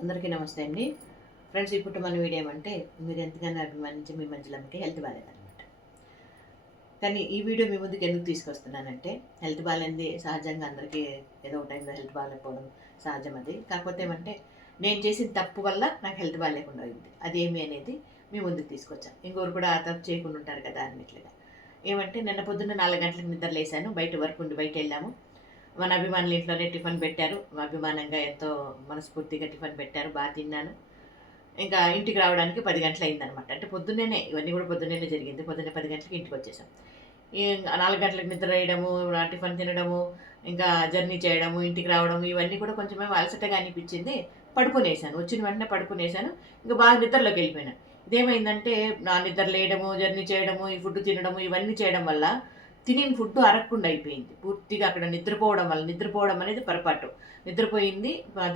అందరికీ నమస్తే అండి. ఫ్రెండ్స్, ఇప్పుడు మన వీడియో ఏమంటే మీరు ఎంతగానో అభిమానించే మీ మంజులమ్మకి హెల్త్ బాలేదనమాట. కానీ ఈ వీడియో మీ ముందుకు ఎందుకు తీసుకొస్తున్నానంటే, హెల్త్ బాలేనిది సహజంగా అందరికీ ఏదో ఒక టైంలో హెల్త్ బాగాలేకపోవడం సహజం అది. కాకపోతే ఏమంటే నేను చేసిన తప్పు వల్ల నాకు హెల్త్ బాగాలేకుండా అయింది. అదేమి అనేది మీ ముందుకు తీసుకొచ్చాను. ఇంకొకరు కూడా ఆ తప్పు చేయకుండా ఉంటారు కదా అన్నట్లుగా. ఏమంటే నిన్న పొద్దున్న 4 గంటలకు నిద్ర లేసాను. బయట వర్క్ ఉండి బయటెళ్ళాము. మన అభిమానులు ఇంట్లోనే టిఫిన్ పెట్టారు. అభిమానంగా ఎంతో మనస్ఫూర్తిగా టిఫిన్ పెట్టారు. తిన్నాను. ఇంకా ఇంటికి రావడానికి 10 గంటలయిందనమాట. అంటే పొద్దున్నేనే ఇవన్నీ కూడా పొద్దున్నేనే జరిగింది. పొద్దున్నే 10 గంటలకి ఇంటికొచ్చేసాం. ఈ 4 గంటలకు నిద్ర వేయడము, టిఫిన్ తినడము, ఇంకా జర్నీ చేయడము, ఇంటికి రావడం ఇవన్నీ కూడా కొంచెమేమో అలసటగా అనిపిచ్చింది. పడుకునేసాను. వచ్చిన వెంటనే పడుకునేసాను. ఇంక బాగా నిద్రలోకెళ్ళిపోయాను. ఇదేమైందంటే నా నిద్ర లేయడము, జర్నీ చేయడము, ఈ ఫుడ్ తినడము ఇవన్నీ చేయడం వల్ల తినిన ఫుడ్ అరగకుండా అయిపోయింది. పూర్తిగా అక్కడ నిద్రపోవడం అనేది పొరపాటు. నిద్రపోయింది.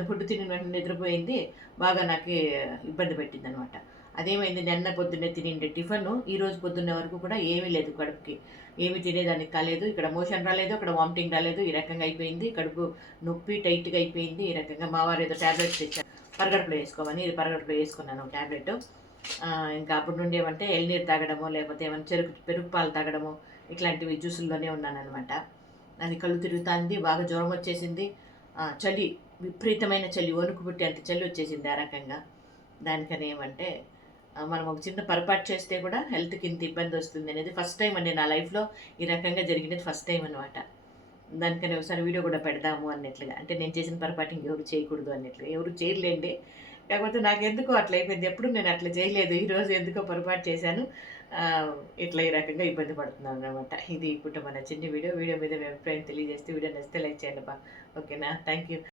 ఫుడ్ తినిన వెంటనే నిద్రపోయింది. బాగా నాకి ఇబ్బంది పెట్టిందనమాట. అదేమైంది, నిన్న పొద్దున్నే తినిండే టిఫను ఈరోజు పొద్దున్నే వరకు కూడా ఏమీ లేదు కడుపుకి. ఏమీ తినేదానికి కాలేదు. ఇక్కడ మోషన్ రాలేదు, అక్కడ వామిటింగ్ రాలేదు. ఈ రకంగా అయిపోయింది. కడుపు నొప్పి టైట్‌గా అయిపోయింది. ఈ రకంగా మా వారు ఏదో టాబ్లెట్స్ తెచ్చారు. పరగడుపులో ఏసుకోమని. ఇది పరగడుపులో ఏసుకున్నాను టాబ్లెట్. ఇంకా అప్పటి నుండి ఏమంటే ఎళనీరు తాగడమో, లేకపోతే ఏమైనా పెరుగు పాలు తాగడమో ఇట్లాంటివి జ్యూసుల్లోనే ఉన్నాననమాట. అది కళ్ళు తిరుగుతాంది. బాగా జ్వరం వచ్చేసింది. చలి, విపరీతమైన చలి, వణుకు పుట్టేంత చలి వచ్చేసింది ఆ రకంగా. దానికని ఏమంటే మనం ఒక చిన్న పొరపాటు చేస్తే కూడా హెల్త్‌కి ఇంత ఇబ్బంది వస్తుంది అనేది ఫస్ట్ టైం అండి నా లైఫ్‌లో. ఈ రకంగా జరిగినది ఫస్ట్ టైం అనమాట. దానికని ఒకసారి వీడియో కూడా పెడదాము అన్నట్లుగా. అంటే నేను చేసిన పొరపాటు ఇంకెవరు చేయకూడదు అన్నట్లుగా. ఎవరు చేయరులేండి. కాకపోతే నాకెందుకో అట్లా అయిపోయింది. ఎప్పుడు నేను అట్లా చేయలేదు. ఈరోజు ఎందుకో పొరపాటు చేశాను. ఇట్లా ఈ రకంగా ఇబ్బంది పడుతున్నాననమాట. ఇది ఇప్పుడు మన చిన్న వీడియో. వీడియో మీద మీ అభిప్రాయం తెలియజేస్తే వీడియో నచ్చితే లైక్ చేయండి ఓకేనా? Thank you.